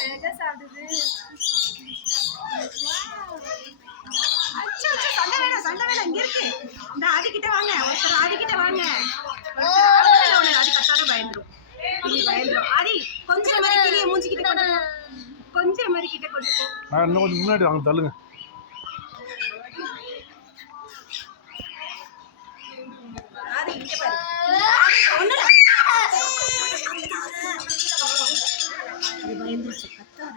அழகா சாப்பிடுது. சண்டை வேணாம் இங்க இருக்கு. இந்த ஆதிக்கிட்ட வாங்க, ஒருத்தர் ஆதிக்கிட்ட வாங்க. ஆதி கத்தாத பயந்துரும். ஆதி கொஞ்சம் மாதிரி கிளிய மூஞ்சிக்கிட்ட கொண்டு போ. கொஞ்சம் மாதிரி கிட்ட கொண்டு போ. இன்னும் கொஞ்சம் முன்னாடி வாங்க, தள்ளுங்க. ஆதி இங்க பாரு. ஒண்ணுல பயந்துருச்சு, கத்தாத.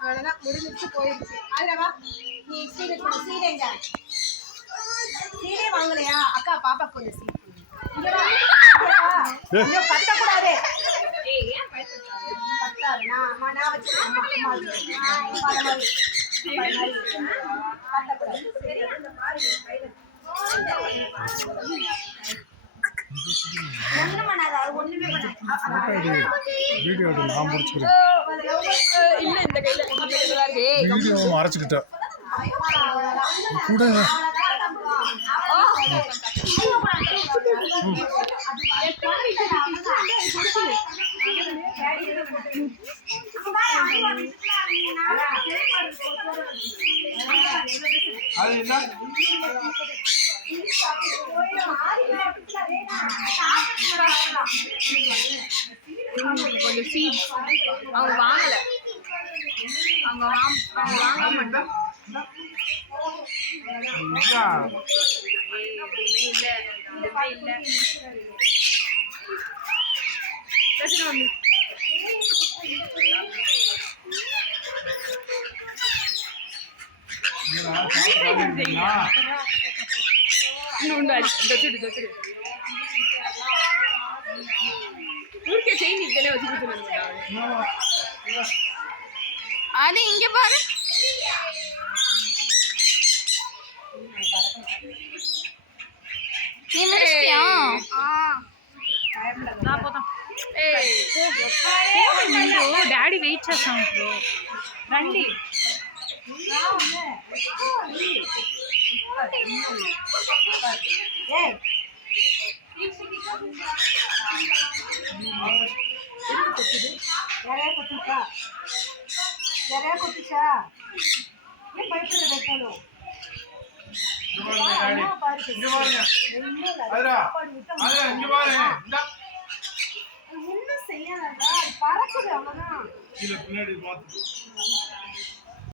அவ்வளவுதான், முடிஞ்சிருச்சு, போயிருச்சு. அதுலவா நீ சீடை கொடு. சீடைங்க சீடே வாங்கலையா? அக்கா பாப்பாக்கு கொஞ்சம் சீட் கத்தக்கூடாது. கத்தாது. நான் வச்சுக்கிறேன். வீடியோ நான் முடிச்சுக்கிறேன். அரைச்சிக்கிட்டேன் கூட கொஞ்சம் சீட் அவங்க வாங்கல. அவங்க வாங்க மாட்டோம். அது இங்க பாரு. డాడీ వెయిట్ చేస్తాం ఇప్పుడు రండి. కొట్టుచా పెట్టాను. ஒன்னும் செய்யாதா, பறக்குது அவ்வளவுதான்.